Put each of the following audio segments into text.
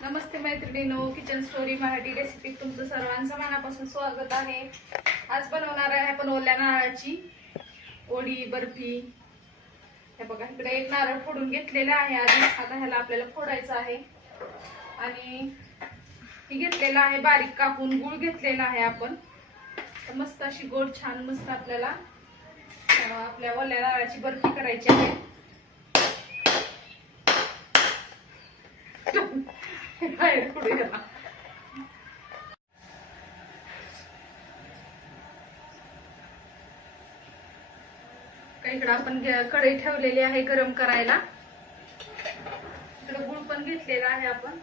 नमस्ते मैत्रिणीनो kitchen story Marathi recipe तुमचं सर्वांचं मनापासून स्वागत आहे. आज बनवणार आहे आपण ओल्या नारळाची ओढी बर्फी. हे बघा इकडे एक नारळ फोडून घेतलेला आहे. आधी आता ह्याला आपल्याला फोडायचं आहे. आणि ही घेतलेला आहे बारीक कापून गुळ घेतलेला आहे आपण. तर मस्त अशी गोड छान मस्त आपल्याला आपल्या ओल्या नारळाची बर्फी करायची आहे. बाहेर पुढे इकडं आपण कढई ठेवलेली आहे गरम करायला. इकडं गुळ पण घेतलेला आहे आपण.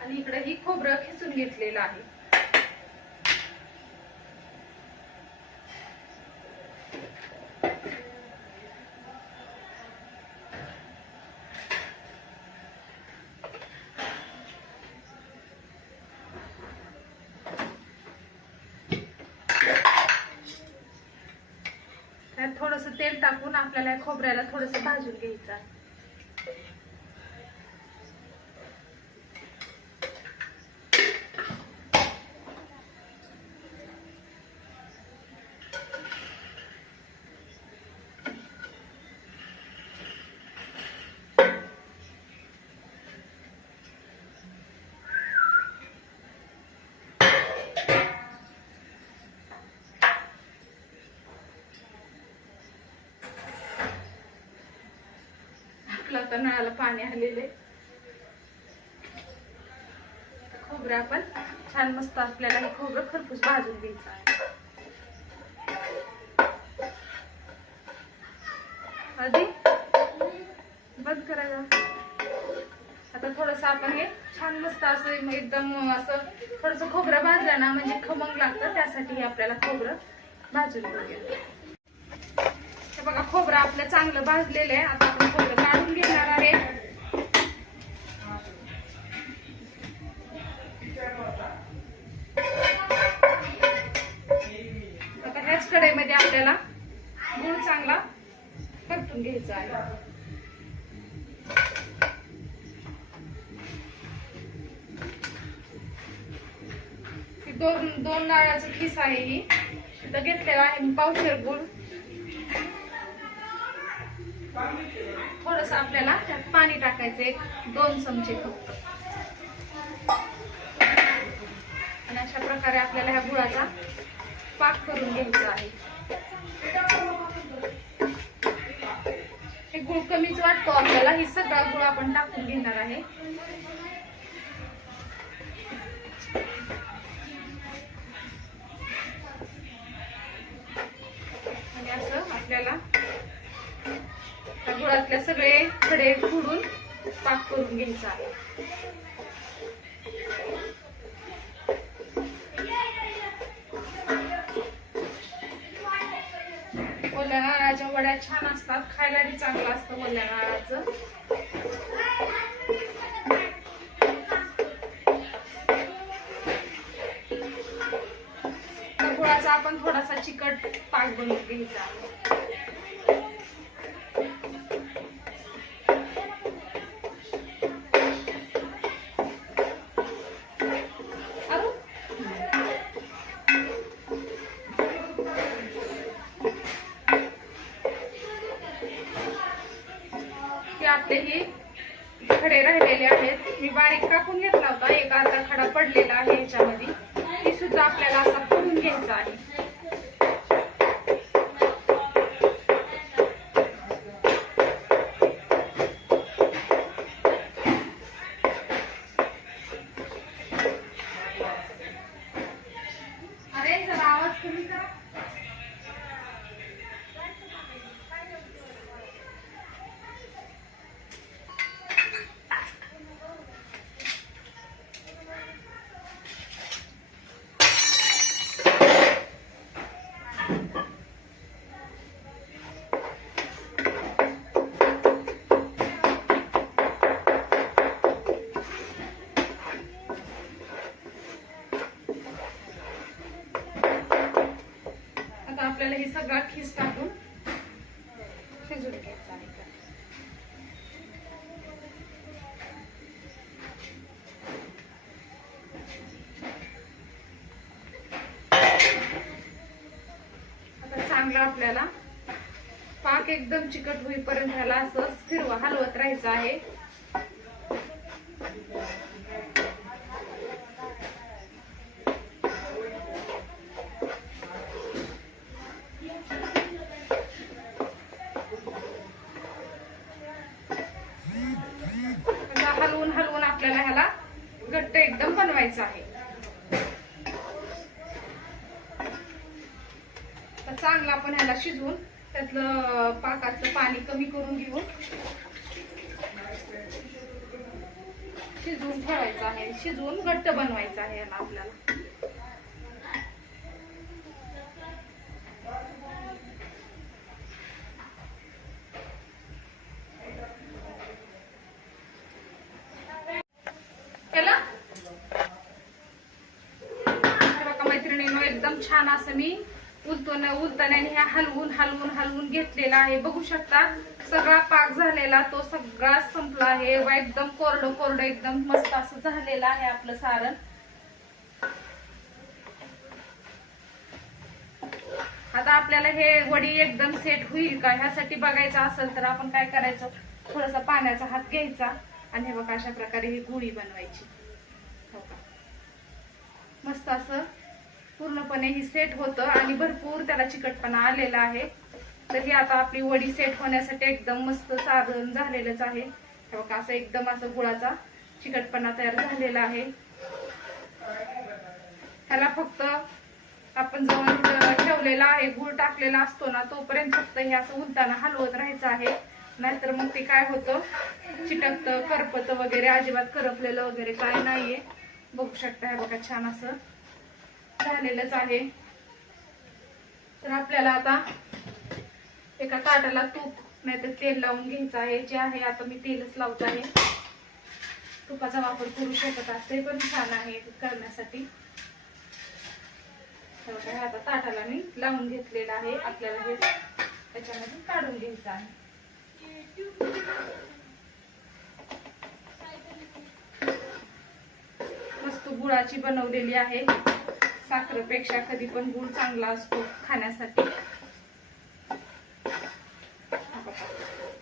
आणि इकडे ही खोबरं खिसून घेतलेलं आहे त्यात थोडस तेल टाकून आपल्याला खोबऱ्याला थोडस भाजून घ्यायचं आपलं आता नळाला पाणी आलेले खोबरं आपण छान मस्त आपल्याला हे खोबरं खरपूस भाजून घ्यायचं आहे. आधी बंद करायला. आता थोडस आपण हे छान मस्त असं एकदम असं थोडस खोबरं भाजलं ना म्हणजे खमंग लागतं त्यासाठी हे आपल्याला खोबरं भाजून घेऊया. हे बघा खोबरं आपलं चांगलं भाजलेलं आहे. आता आपण खोबरं काढून घेणार आहे. आता ह्याच कढईमध्ये आपल्याला गुळ चांगला परतून घ्यायचा आहे. दोन दोन नारळाचं खिस आहे ही. तिथं घेतलेला आहे पावशेर गुळ. थोडस आपल्याला त्यात पाणी टाकायचं दोन चमचे फक्त. आणि अशा प्रकारे आपल्याला ह्या गुळाचा पाक करून घ्यायचा आहे. हे गुळ कमीच वाटतो आपल्याला ही सगळा गुळ आपण टाकून घेणार आहे. आणि असं आपल्याला त्या सगळे खडे फोडून पाक करून घ्यायचा. ओल्या नारळाच्या वड्या छान असतात खायला बी चांगलं असतं ओल्या नारळाचं त्या गुळाचा आपण थोडासा चिकट पाक बनवून घ्यायचा. ते हे खडे राहिलेले आहेत. मी बारीक कापून घेतला होता. एक अर्धा खडा पडलेला आहे ह्याच्यामध्ये ती सुद्धा आपल्याला असा करून घ्यायचा आहे. आपल्याला. पाक एकदम चिकट होईपर्यंत ह्याला असं फिरवा हलवत राहायचं आहे. आता हलवून हलवून आपल्याला ह्याला घट्ट एकदम बनवायचं आहे. चांगलं आपण ह्याला शिजवून त्यातलं पाकाचं पाणी कमी करून घेऊन शिजवून ठेवायचं आहे. शिजवून घट्ट बनवायचं आहे याला आपल्याला. एकदम छान असं मी उलतोन उलतण्याने ह्या हलवून हलवून हलवून घेतलेला आहे. बघू शकता सगळा पाक झालेला तो सगळा संपला आहे. एकदम कोरडं कोरडं एकदम मस्त असं झालेलं आहे आपलं सारण. आता आपल्याला हे वडी एकदम सेट होईल का? ह्यासाठी बघायचं असेल तर आपण काय करायचं? थोडासा पाण्याचा हात घ्यायचा. आणि हे बघा अशा प्रकारे ही गुळी बनवायची. हो का? मस्त असं पूर्णपणे ही सेट होतं आणि भरपूर त्याला चिकटपणा आलेला आहे. तर ही आता आपली वडी सेट होण्यासाठी एकदम मस्त साधन झालेलंच आहे. हे बघा असं एकदम असं गुळाचा चिकटपणा तयार झालेला आहे. ह्याला फक्त आपण जवळ ठेवलेला आहे गुळ टाकलेला असतो ना तोपर्यंत फक्त हे असं उलताना हलवत राहायचं आहे. नाहीतर मग ते काय होतं? चिटकतं करपतं वगैरे अजिबात करपलेलं वगैरे काय नाहीये. बघू शकता हे बघा छान असं झालेलंच आहे. तर आपल्याला आता एका ताटाला तूप नाहीतर तेल लावून घ्यायचं आहे. जे आहे आता मी तेलच लावत आहे. तुपाचा वापर करू शकत असते पण छान आहे करण्यासाठी. आता ताटाला मी लावून घेतलेलं आहे. आपल्याला हे त्याच्यामध्ये काढून घ्यायचं आहे. मस्त गुळाची बनवलेली आहे. साखरेपेक्षा कधी पण गुळ चांगला असतो खाण्यासाठी.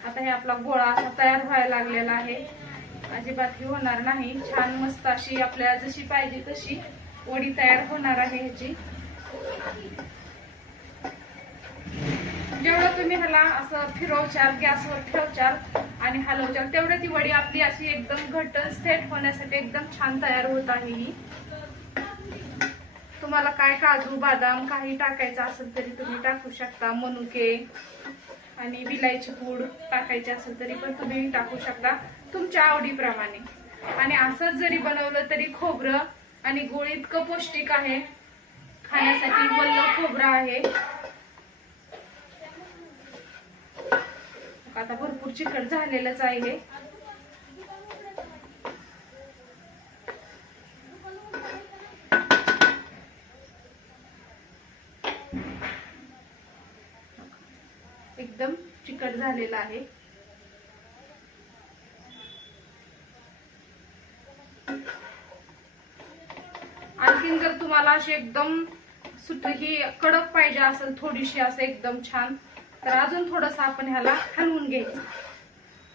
आता हे आपला गोळा असा तयार व्हायला लागलेला आहे. अजिबात हे होणार नाही. छान मस्त अशी आपल्याला जशी पाहिजे तशी वडी तयार होणार आहे ह्याची. जेवढं तुम्ही ह्याला असं फिरवचाल गॅसवर ठेवचाल आणि हलवचाल तेवढं ती वडी आपली अशी एकदम घट्ट सेट होण्यासाठी एकदम छान तयार होत आहे ही. तुम्हाला काय काजू बदाम काही टाकायचं असेल तरी तुम्ही टाकू शकता. मनुके आणि विलायची पूड टाकायची असेल तरी पण तुम्ही टाकू शकता तुमच्या आवडीप्रमाणे. आणि असंच जरी बनवलं तरी खोबरं आणि गुळ इतकं पौष्टिक आहे. खाण्यासाठी वल्ल खोबरं आहे. आता भरपूर चिकट झालेलंच आहे हे एकदम चिकट झालेलं आहे. आणखीन जर तुम्हाला अशी एकदम सुट ही कडक पाहिजे असेल थोडीशी असं एकदम छान तर अजून थोडस आपण ह्याला हलवून घ्यायचं.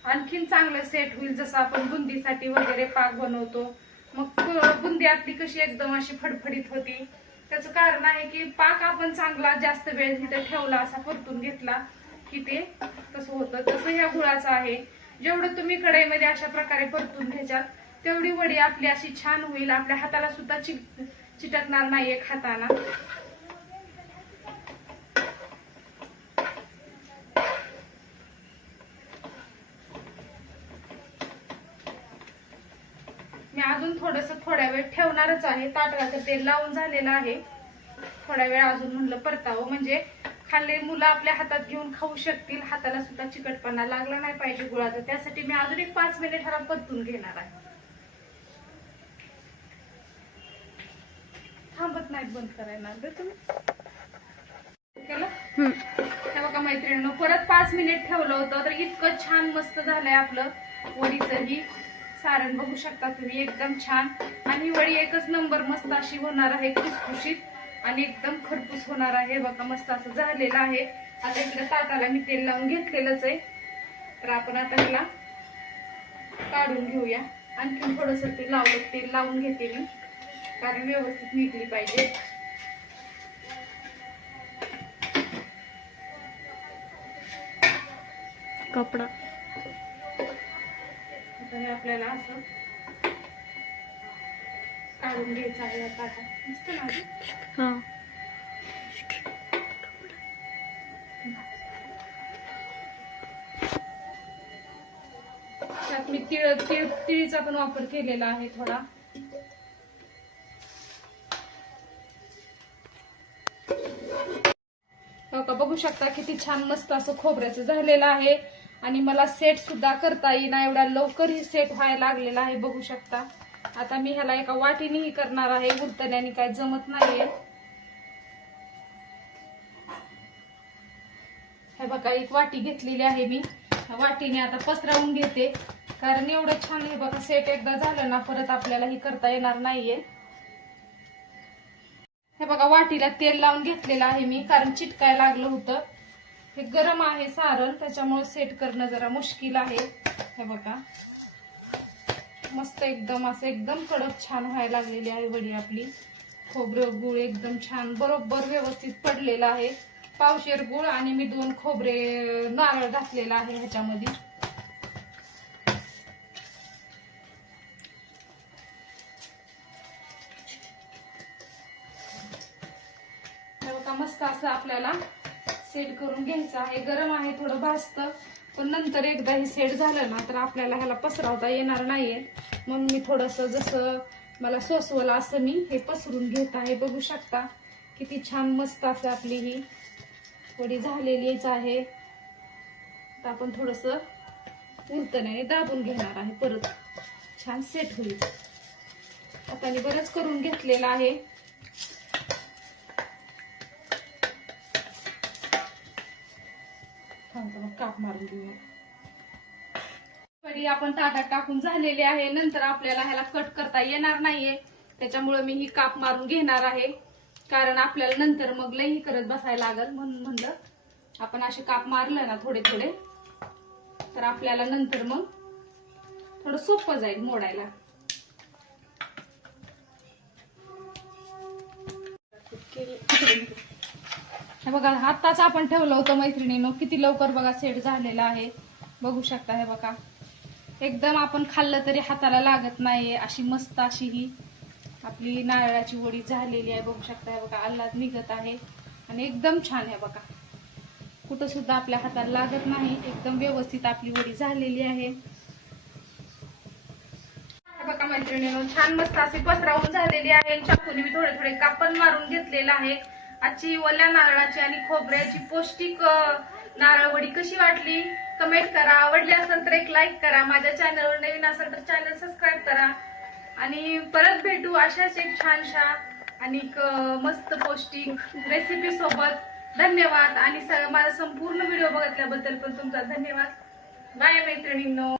आणखीन चांगलं सेट होईल जसं आपण बुंदीसाठी वगैरे पाक बनवतो. मग बुंदी आपली कशी एकदम अशी फडफडीत होती. त्याचं कारण आहे की पाक आपण चांगला जास्त वेळ तिथे ठेवला असा परतून घेतला. की ते तसं होतं. तसं ह्या गुळाचं आहे. जेवढं तुम्ही कढईमध्ये अशा प्रकारे परतून घ्यायच्यात तेवढी वडी आपली अशी छान होईल. आपल्या हाताला सुद्धा चिट चिटकणार नाहीये खाताना. मी अजून थोडस थोड्या वेळ ठेवणारच आहे. ताटाला तर तेल लावून झालेलं आहे. थोड्या वेळ अजून म्हणलं परतावं. म्हणजे खाल्ले मुलं आपल्या हातात घेऊन खाऊ शकतील. हाताला सुद्धा चिकटपणा लागला नाही पाहिजे गुळाचा. त्यासाठी मी अजून एक पाच मिनिट ह्याला परतून घेणार आहे. थांबत नाहीत बंद करायला तुम्ही. बघा मैत्रिणीनं परत पाच मिनिट ठेवलं होतं तर इतकं छान मस्त झालंय आपलं वडीचं ही सारण बघू शकता तुम्ही एकदम छान. आणि वडी एकच नंबर मस्त अशी होणार आहे खुसखुशीत. आणि एकदम खरपूस होणार आहे. बघा मस्त असं झालेलं आहे. आता इकडे ताटाला मी तेल लावून घेतलेलंच आहे. तर आपण आता ह्याला काढून घेऊया. आणखीन थोडस ते लावलं तेल लावून घेते मी. कारण व्यवस्थित निघली पाहिजे. कपडा. आपल्याला असं काढून घ्यायचं आहे या ताटात दिसतं ना आधी? हा. त्यात मी तिळ तिळ तिळीचा पण वापर केलेला आहे थोडा. हो का? बघू शकता किती छान मस्त असं खोबऱ्याचं झालेलं आहे. आणि मला सेट सुद्धा करता येईना. एवढा लवकर ही सेट व्हायला लागलेला आहे. बघू शकता. आता मी ह्याला एका वाटीनेही करणार आहे. उलटण्याने काय जमत नाहीये. हे बघा एक वाटी घेतलेली आहे मी. वाटीने आता पसरवून घेते. कारण एवढं छान हे बघा सेट एकदा झालं ना परत आपल्याला हे करता येणार नाहीये. हे बघा वाटीला तेल लावून घेतलेलं आहे मी कारण चिटकाय लागलं होतं. हे गरम आहे सारण त्याच्यामुळे सेट करणं जरा मुश्किल आहे. हे बघा. मस्त एकदम असं एकदम कडक छान व्हायला लागलेली आहे वडी आपली. खोबरं गुळ एकदम छान बरोबर व्यवस्थित पडलेलं आहे. पावशेर गुळ आणि मी दोन खोबरे नारळ घातलेला आहे ह्याच्यामध्ये. मस्त असं आपल्याला सेट करून घ्यायचं आहे. गरम आहे थोडं भाजतं. पण नंतर एकदा हे सेट झालं ना तर आपल्याला ह्याला पसरवता येणार नाहीये. मग मी थोडस जसं मला सोसवलं असं मी हे पसरून घेत आहे. बघू शकता किती छान मस्त असं आपली ही थोडी झालेलीच आहे. तर आपण थोडस उलतण्याने दाबून घेणार आहे परत. छान सेट होईल. आता मी बरंच करून घेतलेलं आहे. सांगतो मग काप मारून घेऊया कढी आपण ताटात टाकून झालेली आहे. नंतर आपल्याला ह्याला कट करता येणार नाहीये. त्याच्यामुळे मी ही काप मारून घेणार आहे. कारण आपल्याला नंतर मग लई करत बसायला लागल म्हणून म्हणलं आपण असे काप मारलं ना थोडे थोडे तर आपल्याला नंतर मग थोडं सोपं जाईल मोडायला. हे बघा आत्ताच आपण ठेवलं होतं मैत्रिणीनं. किती लवकर बघा सेट झालेला आहे. बघू शकता हे बघा. एकदम आपण खाल्लं तरी हाताला लागत नाही अशी मस्त अशी ही आपली नारळाची वडी झालेली आहे. बघू शकता हे बघा आल्हाद निघत आहे. आणि एकदम छान आहे बघा. कुठं सुद्धा आपल्या हाताला लागत नाही. एकदम व्यवस्थित आपली वडी झालेली आहे. बघा मैत्रिणीनं छान मस्त अशी पसरावून झालेली आहे. चाकूने मी थोडे थोडे कापण मारून घेतलेलं आहे. आजची ओल्या नारळाची आणि खोबऱ्याची पौष्टिक नारळवडी कशी वाटली? कमेंट करा. आवडली असेल तर एक लाईक करा. माझ्या चॅनलवर नवीन असेल तर चॅनल सबस्क्राईब करा. आणि परत भेटू अशाच एक छानशा आणि मस्त पौष्टिक रेसिपी सोबत. धन्यवाद. आणि माझा संपूर्ण व्हिडिओ बघितल्याबद्दल पण तुमचा धन्यवाद. बाय मैत्रिणींनो.